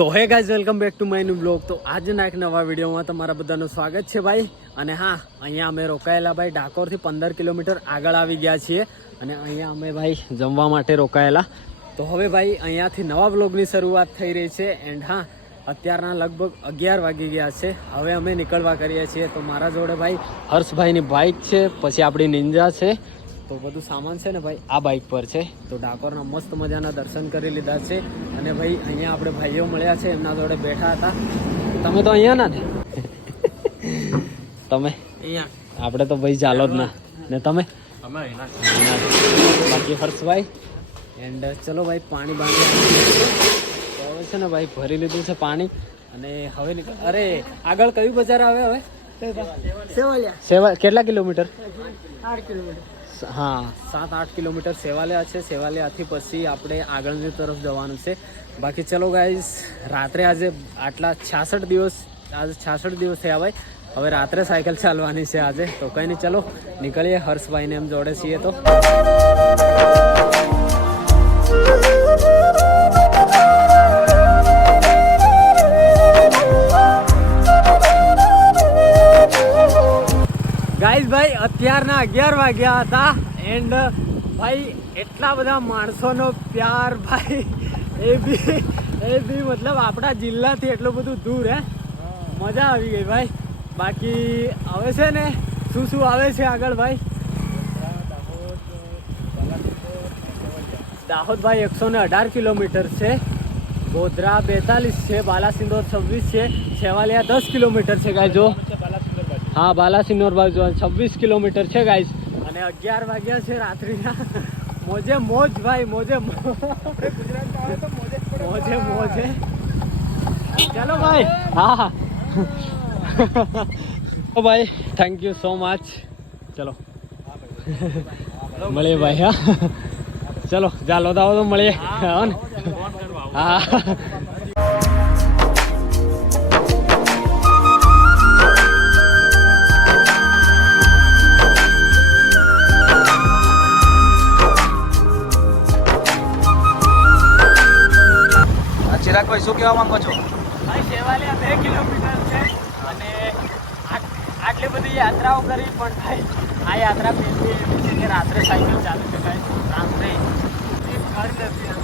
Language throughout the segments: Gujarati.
So hey guys, welcome back to my new blog. તો આજના એક નવા વિડીયોમાં તમારા બધાનું સ્વાગત છે ભાઈ. અને હા, અહીંયા અમે રોકાયેલા ભાઈ ડાકોરથી 15 કિલોમીટર આગળ આવી ગયા છીએ. અને અહીંયા અમે ભાઈ જમવા માટે રોકાયેલા. તો હવે ભાઈ અહીંયાથી નવા બ્લોગની શરૂઆત થઈ રહી છે. એન્ડ હા, અત્યારના લગભગ 11 વાગી ગયા છે. હવે અમે નીકળવા કરીએ છીએ. તો મારા જોડે ભાઈ હર્ષભાઈની બાઇક છે, પછી આપણી નિંજા છે. તો બધું સામાન છે ને ભાઈ આ બાઇક પર છે. તો ડાકોરના મસ્ત મજાના દર્શન કરી લીધા છે. અને ભાઈ અહીંયા આપણે ભાઈઓ મળ્યા છે, એમના જોડે બેઠા હતા. તમે તો અહીંયા ના ને તમે અહીંયા, આપણે તો ભાઈ ચાલો જ ના ને. તમે બાકી હર્ષભાઈ એન્ડ ચલો ભાઈ પાણી તો હવે છે ને ભાઈ ભરી લીધું છે પાણી. અને હવે અરે આગળ કયું બજાર આવે? હવે સેવા કેટલા કિલોમીટર? 8 કિલોમીટર. હા, 7-8 કિલોમીટર સેવાલિયા છે. સેવાલિયાથી પછી આપણે આગળની તરફ જવાનું છે. બાકી ચલો ગાઈઝ, રાત્રે આજે આટલા 66 દિવસ થયા ભાઈ. હવે રાત્રે સાયકલ ચાલવાની છે આજે. તો કંઈ નહીં, ચલો નીકળીએ. હર્ષભાઈને એમ જોડે છીએ તો ગાઈઝ ભાઈ અત્યારના 11 વાગ્યા હતા. એન્ડ ભાઈ એટલા બધા માણસોનો પ્યાર ભાઈ, એ બી મતલબ આપણા જિલ્લાથી એટલું બધું દૂર હે. મજા આવી ગઈ ભાઈ. બાકી હવે છે ને શું આવે છે આગળ ભાઈ? દાહોદ ભાઈ 118 કિલોમીટર છે, ગોધરા 42 છે, બાલાસિનોર 26 છે, સેવાલિયા 10 કિલોમીટર છે ગાય. જો હા, બાલાસિનોર બાજુ 26 કિલોમીટર છે ગાઈસ. અને 11 વાગ્યા છે રાત્રિના. મોજે મોજ ભાઈ, મોજે ચાલો ભાઈ. હા તો ભાઈ થેન્ક યુ સો મચ. ચલો મળીએ ભાઈ. હા ચલો, ચાલો દાવો તો મળીએ. હા ચિરાગભાઈ, શું કહેવા માંગો છો? ભાઈ સેવાલિયા 2 કિલોમીટર છે. અને આટલી બધી યાત્રાઓ કરી, પણ ભાઈ આ યાત્રા પહેલી એવી છે કે રાત્રે સાયકલ ચાલી શકાય. રાત્રે એક ઘર નથી,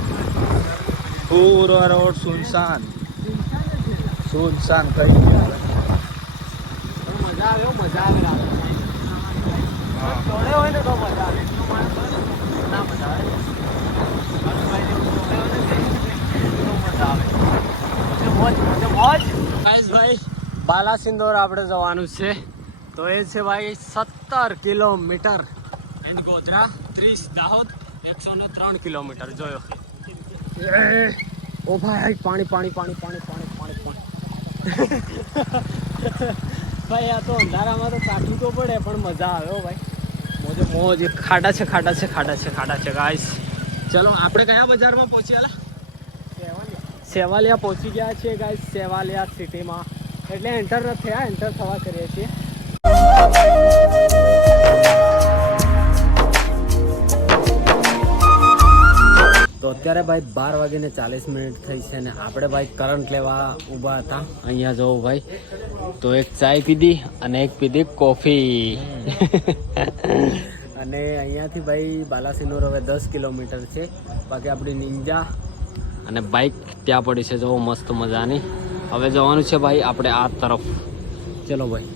પૂરો રોડ સુનસાન કઈ નહીં આવે. પણ મજા આવે રાત્રે જોડે હોય ને તો મજા આવે. એટલું માણસ ના મજા આવે. ભાઈ બાલાસિનોર આપણે જવાનું છે. તો એ છે ભાઈ 17 kilometre. And Godhra 30, Dahod 103 kilometre. જોયો ઓ ભાઈ, પાણી ભાઈ આ તો અંધારામાં તો કાઢવું તો પડે, પણ મજા આવે હો ભાઈ. મોજ. ખાડા છે ગાઈસ. ચલો આપણે કયા બજારમાં પહોંચ્યા? સેવાલિયા પહોંચી ગયા છીએ ગાઈસ. સેવાલિયા સિટીમાં એટલે એન્ટર થવા કરીએ છીએ. તો અત્યારે ભાઈ 12:40 થઈ છે. ને આપણે ભાઈ કરંટ લેવા ઊભા હતા. અહીંયા જવું ભાઈ. તો એક ચાય પીધી અને એક પીધી કોફી. અને અહીંયાથી ભાઈ બાલાસિનોર હવે 10 કિલોમીટર છે. બાકી આપણી નિંજા અને બાઇક ત્યાં પડી છે, જો મસ્ત મજાની. હવે જવાનું છે ભાઈ આપણે આ તરફ. ચલો ભાઈ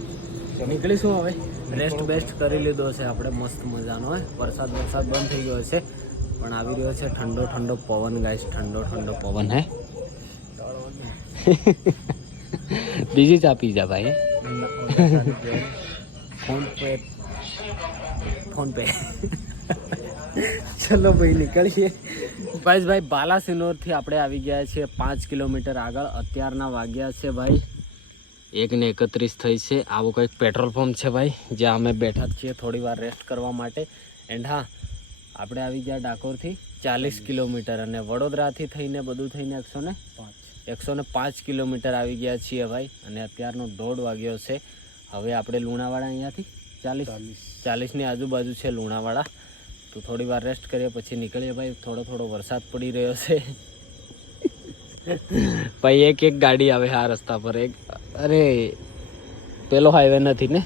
નીકળીશું. હવે રેસ્ટ બેસ્ટ કરી લીધો છે આપણે મસ્ત મજાનો. વરસાદ બંધ થઈ ગયો છે, પણ આવી રહ્યો છે ઠંડો પવન ગાઈસ. ઠંડો પવન હે. બીજી ચા પી જા ભાઈ. ફોન પે ચલો ભાઈ નીકળીએ. ભાઈ બાલાસિનોરથી આપણે આવી ગયા છીએ 5 કિલોમીટર આગળ. અત્યારના વાગ્યા છે ભાઈ 1:31 થઈ છે. આવું કંઈક પેટ્રોલ પંપ છે ભાઈ, જ્યાં અમે બેઠા છીએ થોડી વાર રેસ્ટ કરવા માટે. એન્ડ હા, આપણે આવી ગયા ડાકોરથી 40 કિલોમીટર. અને વડોદરાથી થઈને બધું થઈને 105 કિલોમીટર આવી ગયા છીએ ભાઈ. અને અત્યારનો 1:30 વાગ્યો છે. હવે આપણે લુણાવાડા અહીંયાથી 40ની આજુબાજુ છે લુણાવાડા. તો થોડી વાર રેસ્ટ કરીએ પછી નીકળીએ ભાઈ. થોડો વરસાદ પડી રહ્યો છે. ભાઈ એક ગાડી આવે આ રસ્તા પર એક, અરે પેલો હાઈવે નથી ને,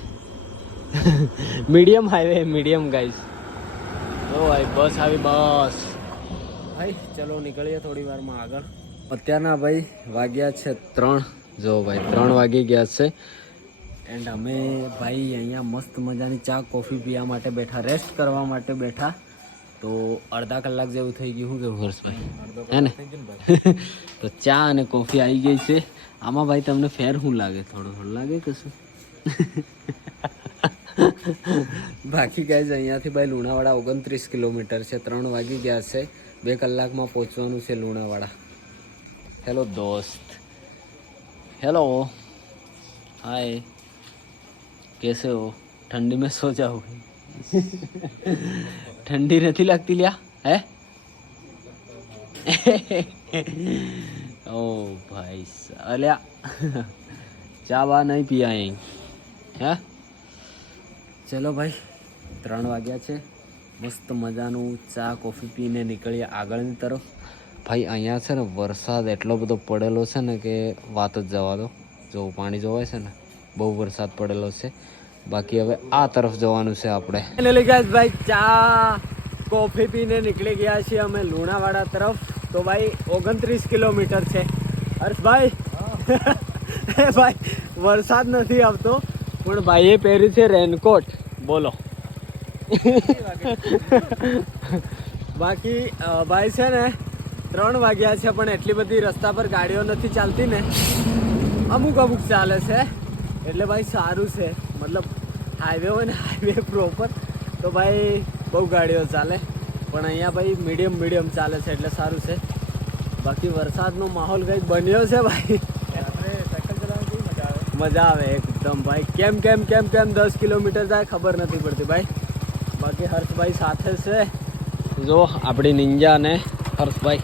મીડિયમ હાઈવે, મીડિયમ ગાઈસ. ઓ ભાઈ બસ આવી, બસ ભાઈ. ચલો નીકળીએ થોડી વારમાં આગળ. અત્યારના ભાઈ વાગ્યા છે 3. જો ભાઈ 3 વાગી ગયા છે. એન્ડ અમે ભાઈ અહીંયા મસ્ત મજાની ચા કોફી પીવા માટે બેઠા, રેસ્ટ કરવા માટે બેઠા. તો અડધા કલાક જેવું થઈ ગયું. શું કેવું હર્ષભાઈ, હે ને? તો ચા અને કોફી આવી ગઈ છે. આમાં ભાઈ તમને ફેર શું લાગે? થોડું લાગે કે શું? બાકી ગાઈઝ અહીંયાથી ભાઈ લુણાવાડા 29 કિલોમીટર છે. 3 વાગી ગયા છે. 2 કલાકમાં પહોંચવાનું છે લુણાવાડા. હેલો દોસ્ત, હેલો, હાય, कैसे हो? ठंडी में सो जाओ. ठंडी नहीं लगती लिया है? ओ भाई अलिया चा बा नहीं पिया અહીં હે. ચલો ભાઈ 3 વાગ્યા છે. મસ્ત મજાનું ચા કોફી પીને નીકળીએ આગળની તરફ. ભાઈ અહીંયા છે ને વરસાદ એટલો બધો પડેલો છે ને કે વાત જ જવા દો. જો પાણી જોવાય છે ને, બહુ વરસાદ પડેલો છે. બાકી હવે આ તરફ જવાનું છે આપણે. ભાઈ ચા કોફી પીને નીકળી ગયા છીએ અમે લુણાવાડા તરફ. તો ભાઈ 29 કિલોમીટર છે. હર્ષભાઈ ભાઈ વરસાદ નથી આવતો પણ ભાઈએ પહેર્યું છે રેનકોટ. બોલો. બાકી ભાઈ છે ને 3 વાગ્યા છે પણ એટલી બધી રસ્તા પર ગાડીઓ નથી ચાલતી ને, અમુક ચાલે છે. એટલે ભાઈ સારું છે, મતલબ હાઈવે હોય ને, હાઈવે પ્રોપર તો ભાઈ બહુ ગાડીઓ ચાલે, પણ અહીંયા ભાઈ મીડિયમ ચાલે છે એટલે સારું છે. બાકી વરસાદનો માહોલ કંઈક બન્યો છે ભાઈ. સાયકલ ચલાવવાની મજા આવે એકદમ ભાઈ. કેમ 10 કિલોમીટર જાય ખબર નથી પડતી ભાઈ. બાકી હર્ષભાઈ સાથે છે. જો આપણી નિંજા અને હર્ષભાઈ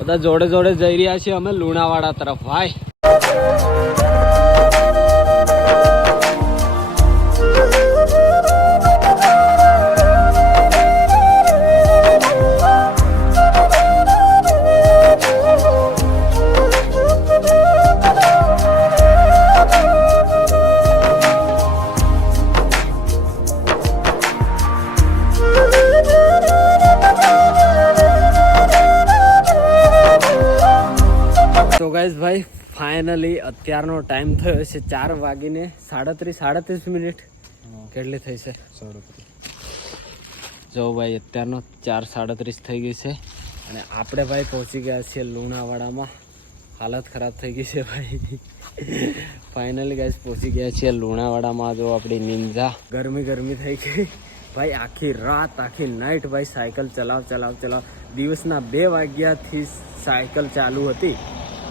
બધા જોડે જઈ રહ્યા છીએ અમે લુણાવાડા તરફ ભાઈ. તો ગાઈઝ ભાઈ ફાઇનલી અત્યારનો ટાઈમ થયો છે 4 વાગીને 37 મિનિટ. કેટલી થઈ છે? 37. જો ભાઈ અત્યારનો 4:37 થઈ ગઈ છે અને આપણે ભાઈ પહોંચી ગયા છીએ લુણાવાડામાં. હાલત ખરાબ થઈ ગઈ છે ભાઈ. ફાઇનલી ગાઈઝ પહોંચી ગયા છીએ લુણાવાડામાં. જો આપણી નિંજા ગરમી થઈ ગઈ ભાઈ. આખી રાત આખી નાઇટ ભાઈ સાયકલ ચલાવ. દિવસના 2 વાગ્યાથી સાયકલ ચાલુ હતી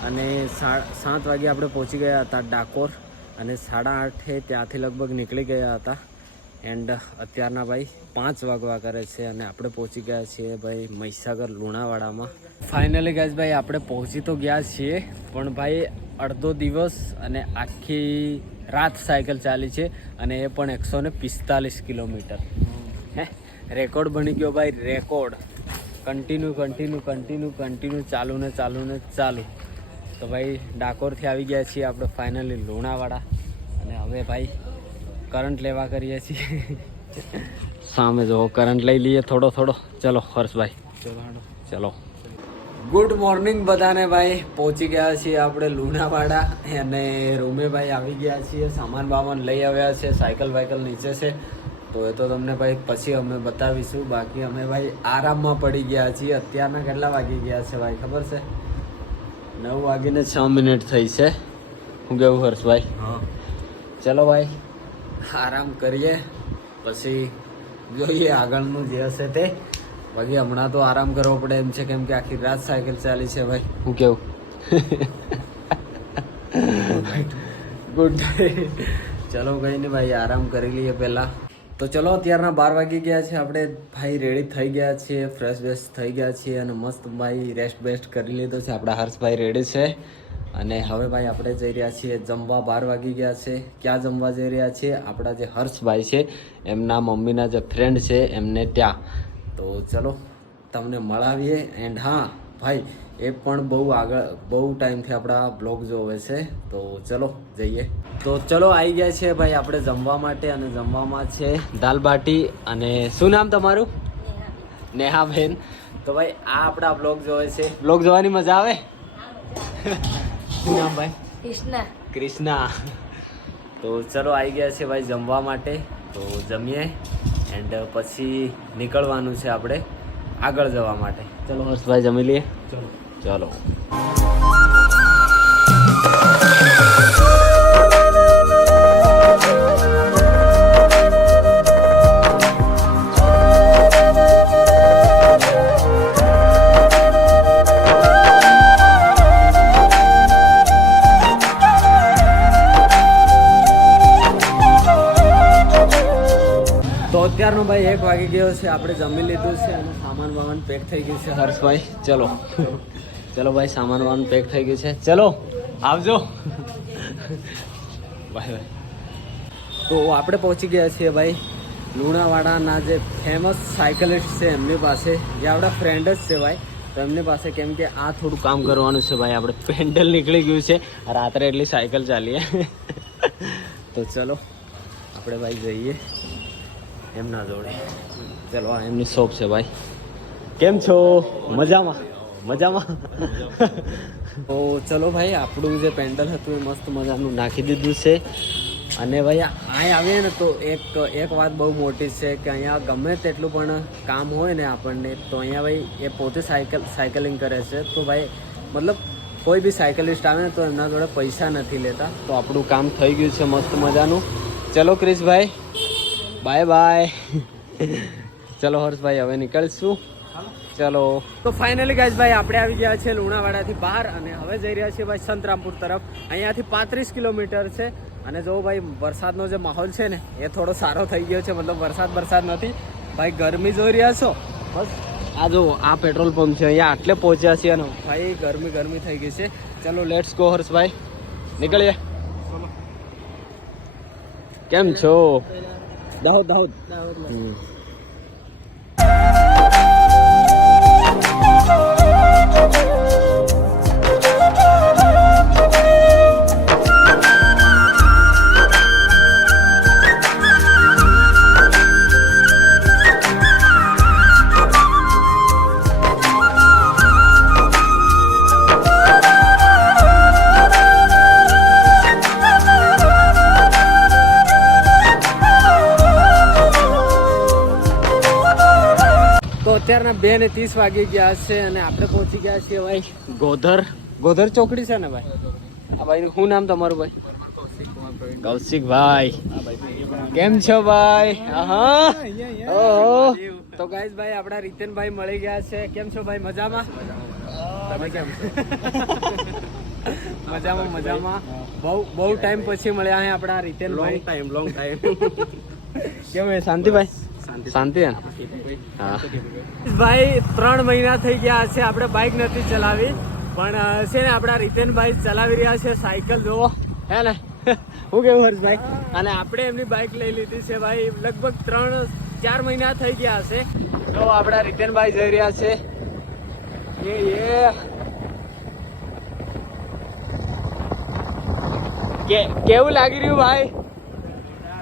અને 7 વાગે આપણે પહોંચી ગયા હતા ડાકોર અને 8:30 ત્યાંથી લગભગ નીકળી ગયા હતા. એન્ડ અત્યારના ભાઈ 5 વાગવા કરે છે અને આપણે પહોંચી ગયા છીએ ભાઈ મહીસાગર લુણાવાડામાં. ફાઇનલી ગાઈઝ ભાઈ આપણે પહોંચી તો ગયા છીએ પણ ભાઈ અડધો દિવસ અને આખી રાત સાયકલ ચાલી છે અને એ પણ 145 કિલોમીટર. હે, રેકોર્ડ બની ગયો ભાઈ, રેકોર્ડ. કન્ટિન્યુ ચાલુ. તો ભાઈ ડાકોરથી આવી ગયા છીએ આપણે ફાઇનલી લુણાવાડા અને હવે ભાઈ કરંટ લેવા કરીએ છીએ. સામે જો કરંટ લઈ લઈએ થોડો. ચલો હર્ષભાઈ ચલો. ગુડ મોર્નિંગ બધાને ભાઈ. પહોંચી ગયા છીએ આપણે લુણાવાડા અને રૂમે ભાઈ આવી ગયા છીએ. સામાન લઈ આવ્યા છે. સાયકલ નીચે છે તો એ તો તમને ભાઈ પછી અમે બતાવીશું. બાકી અમે ભાઈ આરામમાં પડી ગયા છીએ. અત્યારના કેટલા વાગી ગયા છે ભાઈ ખબર છે? 9:06 થઈ છે. શું કેવું હર્ષભાઈ? હા. ચલો ભાઈ આરામ કરીએ પછી જોઈએ આગળનું જે હશે તે. બાકી હમણાં તો આરામ કરવો પડે એમ છે કેમ કે આખી રાત સાયકલ ચાલી છે ભાઈ. શું કેવું? Good night. ચલો કઈ નહીં ભાઈ આરામ કરી લઈએ પહેલાં. તો ચલો અત્યારના 12 વાગી ગયા છે. આપણે ભાઈ રેડી થઈ ગયા છીએ, ફ્રેશ થઈ ગયા છીએ અને મસ્ત ભાઈ રેસ્ટ કરી લીધો છે. આપણા હર્ષભાઈ રેડી છે અને હવે ભાઈ આપણે જઈ રહ્યા છીએ જમવા. 12 વાગી ગયા છે. ક્યાં જમવા જઈ રહ્યા છીએ? આપણા જે હર્ષભાઈ છે એમના મમ્મીના જે ફ્રેન્ડ છે એમને ત્યાં. તો ચલો તમને મળાવીએ. એન્ડ હા ભાઈ એ પણ બહુ ટાઈમથી આપણા બ્લોગ જોવે છે. તો ચલો જઈએ. તો ચલો આવી ગયા છે ભાઈ આપણે જમવા માટે, અને જમવામાં છે દાલ બાટી. અને શું નામ તમારું? નેહાબેન. તો ભાઈ આ આપણા બ્લોગ જોવે છે. બ્લોગ જોવાની મજા આવે? શું નામ ભાઈ? કૃષ્ણા. તો ચલો આવી ગયા છે ભાઈ જમવા માટે. તો જમીએ એન્ડ પછી નીકળવાનું છે આપણે આગળ જવા માટે. ચલો હર્ષભાઈ જમી લઈએ. ચલો. તો અત્યારનો ભાઈ 1 વાગી ગયો છે. આપણે જમી લીધું છે અને સામાન વામાન પેક થઈ ગયું છે. હર્ષભાઈ ચલો ચલો ભાઈ સામાન વામાન પેક થઈ ગયું છે. ચલો આવજો. Bye bye. તો આપણે પહોંચી ગયા છીએ ભાઈ લુણાવાડાના જે ફેમસ સાયકલિસ્ટ છે એમની પાસે. જે આપણા ફ્રેન્ડ જ છે ભાઈ. તો એમની પાસે કેમ કે આ થોડું કામ કરવાનું છે ભાઈ. આપણે પેન્ડલ નીકળી ગયું છે રાત્રે એટલી સાયકલ ચાલીએ. તો ચલો આપણે ભાઈ જઈએ એમના જોડે. ચલો આ એમની શોપ છે ભાઈ. કેમ છો? મજામાં મજામાં. તો ચલો ભાઈ આપણું જે પેન્ડલ હતું એ મસ્ત મજાનું નાખી દીધું છે. અને ભાઈ અહીં આવીએ ને તો એક વાત બહુ મોટી છે કે અહીંયા ગમે તેટલું પણ કામ હોય ને આપણને, તો અહીંયા ભાઈ એ પોતે સાયકલિંગ કરે છે. તો ભાઈ મતલબ કોઈ બી સાયકલિસ્ટ આવે ને તો એમના જોડે પૈસા નથી લેતા. તો આપણું કામ થઈ ગયું છે મસ્ત મજાનું. ચલો ક્રિશભાઈ બાય બાય. ચલો હર્ષભાઈ હવે નીકળશું. ચલો. તો ફાઇનલી ગાઈઝ ભાઈ આપણે આવી ગયા છે લુણાવાડાથી બહાર અને હવે જઈ રહ્યા છીએ ભાઈ સંતરામપુર તરફ. અહીંયાથી 35 કિલોમીટર છે. અને જો ભાઈ વરસાદનો જે માહોલ છે ને એ થોડો સારો થઈ ગયો છે. મતલબ વરસાદ નથી ભાઈ. ગરમી જોઈ રહ્યા છો બસ. આ જો આ પેટ્રોલ પંપ છે અહીંયા આટલે પહોંચ્યા છીએ અને ભાઈ ગરમી થઈ ગઈ છે. ચલો લેટ્સ ગો હર્ષભાઈ નીકળીએ. કેમ છો? દાહોદ. અત્યારના 2:30 વાગી ગયા છે અને આપણે પહોંચી ગયા છીએ ભાઈ ગોધર ચોકડી છે ને ભાઈ. આ ભાઈ શું નામ તમારું ભાઈ? કૌશિકભાઈ. કેમ છો ભાઈ? હા ઓહો. તો ગાઈસ ભાઈ આપણા રીતનભાઈ મળી ગયા છે. કેમ છો ભાઈ? મજામાં? તમે કેમ? મજામાં. બહુ ટાઈમ પછી મળ્યા છે આપણા રીતનભાઈ. Long time. કેમ હે શાંતિભાઈ? શાંતિ હે? હા ભાઈ 3 મહિના થઈ ગયા છે આપણે બાઇક નથી ચલાવી, પણ છે ને આપણા રીતનભાઈ ચલાવી રહ્યા છે સાયકલ. જોવો હે ને હું કેવું હર્ષભાઈ? અને આપણે એમની બાઇક લઈ લીધી છે ભાઈ. લગભગ 3-4 મહિના થઈ ગયા હશે. તો આપણા રીતનભાઈ જઈ રહ્યા છે. કેવું લાગી રહ્યું ભાઈ?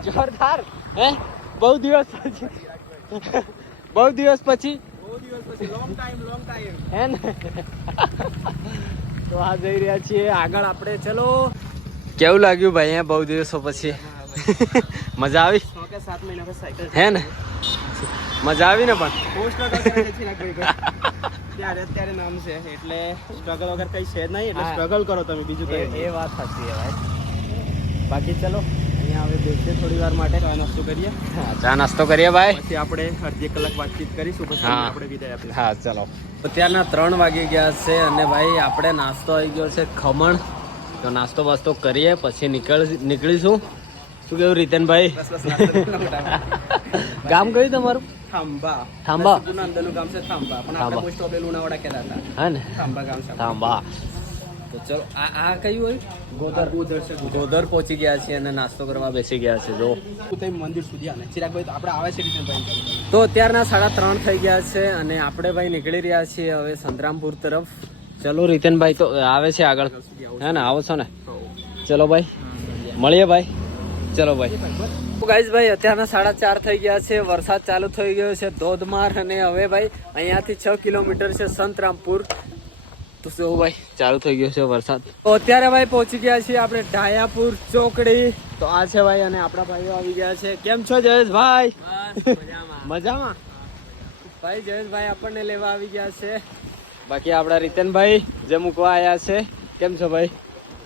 જોરદાર હે? બહુ દિવસ પછી લોંગ ટાઈમ હે ને. તો આ જઈ રહ્યા છીએ આગળ આપણે. ચલો કેવું લાગ્યું ભાઈ અહીંયા બહુ દિવસો પછી? મજા આવી? 7 મહિના પછી સાયકલ હે ને? મજા આવી ને? પણ અત્યારે નામ છે એટલે સ્ટ્રગલ વગર કઈ છે જ નહીં. એટલે સ્ટ્રગલ કરો તમે, બીજું કઈ. એ વાત સાચી છે ભાઈ. બાકી ચલો અહીંયા હવે બેસીએ થોડી વાર માટે, ચા નાસ્તો કરીએ. ચા નાસ્તો કરીએ ભાઈ. પછી આપણે અડધી કલાક વાતચીત કરીશું, પછી આપણે વિદાય આપીએ. હા ચલો. અત્યારના 3 વાગી ગયા છે અને ભાઈ આપણે નાસ્તો આવી ગયો છે ખમણ. તો નાસ્તો બાસ્તો કરીએ પછી નીકળીશું. શું કેવું રીતનભાઈ? ગામ કયું તમારું? થાંબા. અંદરનું ગામ છે થાંબા, પણ આપણે મોસ્ટ ઓફ લુણાવાડા કહેતા હતા. હા ને થાંબા ગામ છે થાંબા. તો તો ચલો આ કયું હોય ગોદર ગોદર પહોંચી ગયા છે અને નાસ્તો કરવા બેસી ગયા છે જો મંદિર સુધી આને ચિરાગભાઈ તો આપણે આવે છે રીતનભાઈ તો અત્યારના 3:30 થઈ ગયા છે અને આપણે ભાઈ નીકળી રહ્યા છીએ હવે સંતરામપુર તરફ ચલો રીતનભાઈ તો આવે છે આગળ હે ને આવો છો ને ચલો ભાઈ મળીએ ભાઈ ચલો ભાઈ ગાઈઝ ભાઈ અત્યારના 4:30 થઈ ગયા છે વરસાદ ચાલુ થઈ ગયો છે ધોધમાર અને હવે ભાઈ અહીંયાથી 6 કિલોમીટર છે સંતરામપુર તો શું ભાઈ ચાલુ થઈ ગયો છે વરસાદ તો અત્યારે ભાઈ પહોંચી ગયા છીએ આપણે ઢાયાપુર ચોકડી તો આ છે ભાઈ અને આપણા ભાઈઓ આવી ગયા છે કેમ છો જયેશભાઈ મજામાં ભાઈ જયેશભાઈ આપણને લેવા આવી ગયા છે બાકી આપણા રીતનભાઈ જે મૂકવા આવ્યા છે કેમ છો ભાઈ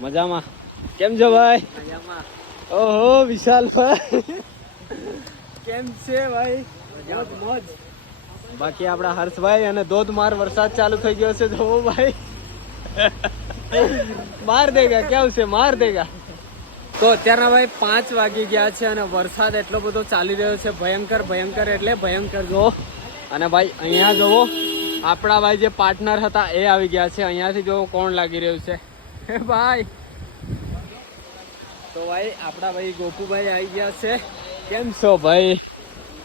મજામાં કેમ છો ભાઈ ઓહો વિશાલભાઈ કેમ છે ભાઈ મોજ બાકી આપણા હર્ષભાઈ અને ધોધમાર વરસાદ ચાલુ થઈ ગયો છે જો ભાઈ માર દેગા કેવું છે માર દેગા તો અત્યારના ભાઈ 5 વાગી ગયા છે અને વરસાદ એટલો બધો ચાલી રહ્યો છે ભયંકર ભયંકર એટલે ભયંકર જો અને ભાઈ અહીંયા જોવો આપણા ભાઈ જે પાર્ટનર હતા એ આવી ગયા છે અહીંયાથી જોવો કોણ લાગી રહ્યું છે ભાઈ તો ભાઈ આપણા ભાઈ ગોપુભાઈ આવી ગયા છે કેમ છો ભાઈ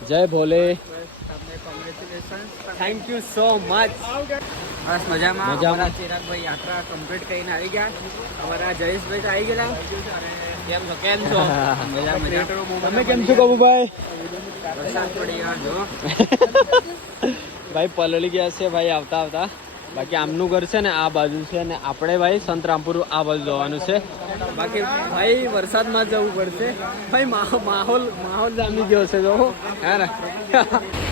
જય Bhole thank you so much બસ મજામાં મજામાં. ચિરાગભાઈ યાત્રા કમ્પ્લીટ કરીને આવી ગયા અમારા જયેશભાઈ તો આવી ગયા કેમ છો મજા મજા તમે કેમ છો ગોપુભાઈ વરસાદ પડી ગયો જો ભાઈ પલળી ગયા છે ભાઈ આવતા આવતા બાકી આમનું ઘર છે ને આ બાજુ છે ને આપણે ભાઈ સંતરામપુર આ બાજુ જવાનું છે બાકી ભાઈ વરસાદમાં જવું પડશે ભાઈ માહોલ જામી ગયો છે જો હે ને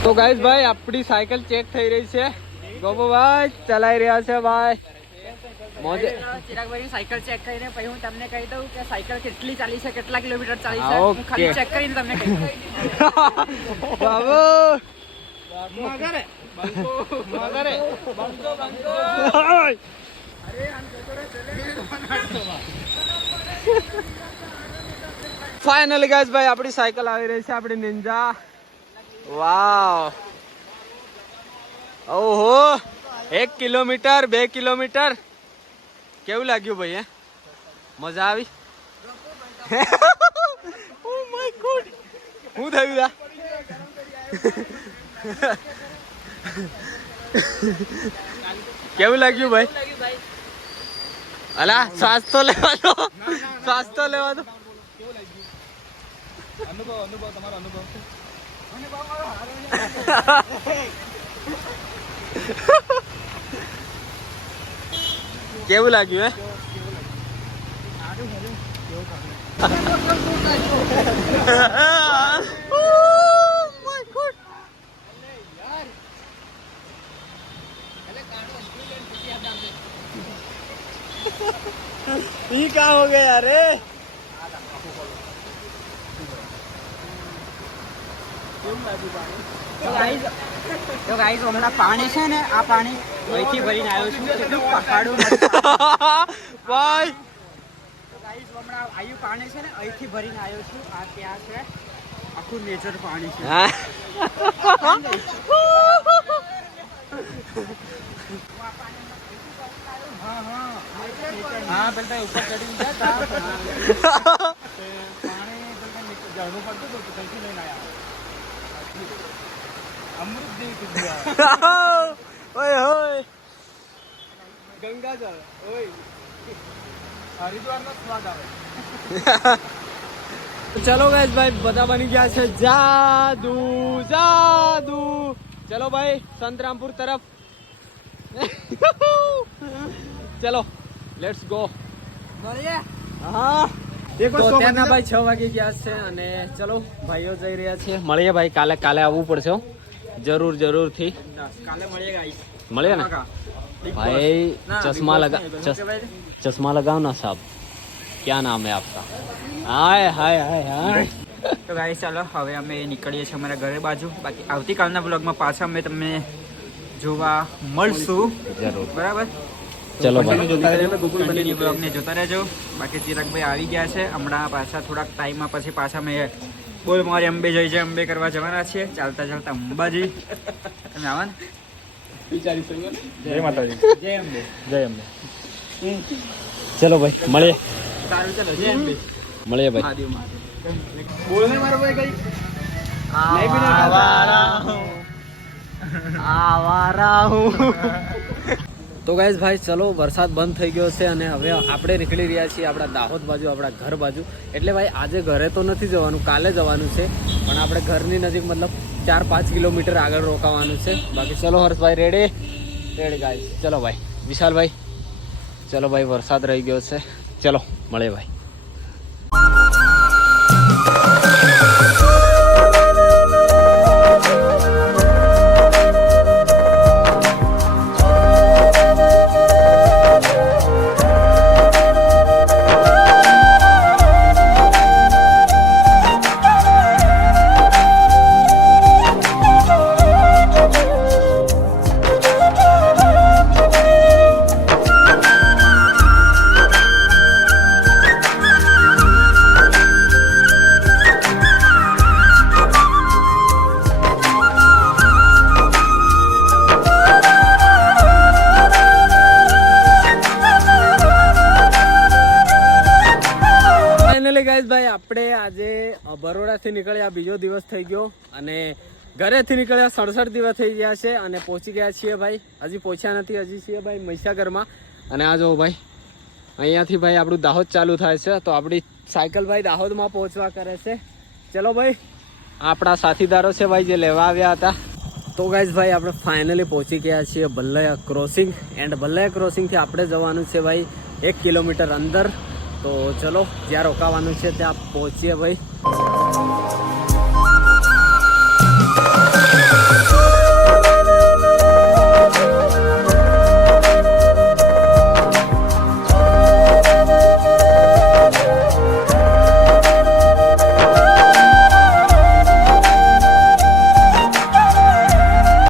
તો ગાઈસ ભાઈ આપણી સાયકલ ચેક થઈ રહી છે ગોપુભાઈ ચલાઈ રહ્યા છે ભાઈ મોજે ચિરાગભાઈ સાયકલ ચેક કરીને પછી હું તમને કહી દઉં કે સાયકલ કેટલી ચાલી છે કેટલા કિલોમીટર ચાલી છે. હું ખાલી ચેક કરીને તમને કહી દઉં બાબુ ફાઇનલી ગાઈસ ભાઈ આપણી સાયકલ આવી રહી છે આપણી નિંજા વાવ ઓહો 1 કિલોમીટર 2 કિલોમીટર કેવું લાગ્યું ભાઈ હે મજા આવી ઓ માય ગોડ હું થયું લા કેવું લાગ્યું ભાઈ અલા શ્વાસ તો લેવા દો શ્વાસ તો લેવા દો અનુભવ તમારો અનુભવ કેવું લાગ્યું હે ये क्या हो गया यार તો ગાઈસ હમણાં પાણી છે ને આ પાણી અહીંથી ભરીને આવ્યો છું કેટલું પહાડું ભાઈ તો ગાઈસ હમણાં આયુ પાણી છે ને અહીંથી ભરીને આવ્યો છું આ ત્યાં છે આખું નેચર પાણી છે હા પેલા ઉપર ચડી ગયા પાણી ઝાડવું પડતું હતું ત્યાંથી લઈને આવ્યા અમૃત જેવી ઓય હોય ગંગા જળ ઓય હરિદ્વારનો સ્વાદ આવે ચલો ગાઈસ ભાઈ બધા બની ગયા છે જાદુ જાદુ ચલો ભાઈ સંતરામપુર તરફ ચલો લેટ્સ ગો મળીએ હા તો અત્યારના ભાઈ 6 વાગી ગયા છે અને ચલો ભાઈઓ જઈ રહ્યા છે મળીએ ભાઈ કાલે આવવું પડશે હો જરૂર થી કાલે મળીએ ગાઈસ મળીએ ને भाई चश्मा लगाओ ना साहब क्या नाम है आपका हाय हाय हाय हाय તો ગાઈસ ચાલો હવે અમે નીકળીએ છીએ અમારા ઘરે બાજુ બાકી આવતીકાલના બ્લોગમાં પાછા અમે તમને જોવા મળશું જરૂર બરાબર ચલો ભાઈ કન્ટિન્યુ બ્લોગને જોતા રહેજો બાકી ચિરાગભાઈ આવી ગયા છે હમણાં પાછા થોડાક ટાઈમમાં પછી પાછા અમે બોલ મારી અંબે જય અંબે કરવા જવાના છીએ ચાલતા અંબાજી તમે આવા ને જય માતાજી જય અંબે જય અંબે ચલો ભાઈ મળીએ સારું ચલો જય અંબે. મળીએ ભાઈ. મહાદેવ મહાદેવ. બોલ ને મારો ભાઈ કઈ તો ગાઈઝ ભાઈ ચલો વરસાદ બંધ થઈ ગયો છે અને હવે આપણે નીકળી રહ્યા છીએ આપણા દાહોદ બાજુ, આપણા ઘર બાજુ. એટલે ભાઈ આજે ઘરે તો નથી જવાનું, કાલે જવાનું છે, પણ આપણે ઘરની નજીક મતલબ 4-5 કિલોમીટર આગળ રોકાવાનું છે. બાકી ચલો હર્ષભાઈ રેડી ગાઈઝ. ચલો ભાઈ વિશાલભાઈ, ચલો ભાઈ વરસાદ રહી ગયો છે, ચલો મળે ભાઈ. ફાઇનલી ગાઈઝ ભાઈ આપણે આજે બરોડાથી નીકળ્યા, બીજો દિવસ થઈ ગયો અને ઘરેથી નીકળ્યા 67 દિવસ થઈ ગયા છે અને પહોંચી ગયા છીએ ભાઈ. હજી પહોંચ્યા નથી, હજી છીએ ભાઈ મહીસાગરમાં. અને આ જો ભાઈ અહીંયાથી ભાઈ આપણું દાહોદ ચાલુ થાય છે, તો આપણી સાયકલ ભાઈ દાહોદમાં પહોંચવા કરે છે. ચલો ભાઈ આપણા સાથીદારો છે ભાઈ જે લેવા આવ્યા હતા. તો ગાઈઝ ભાઈ આપણે ફાઇનલી પહોંચી ગયા છીએ બલ્લૈયા ક્રોસિંગ. એન્ડ બલ્લૈયા ક્રોસિંગથી આપણે જવાનું છે ભાઈ 1 કિલોમીટર અંદર. તો ચલો જ્યાં રોકાવાનું છે ત્યાં પહોંચીએ ભાઈ.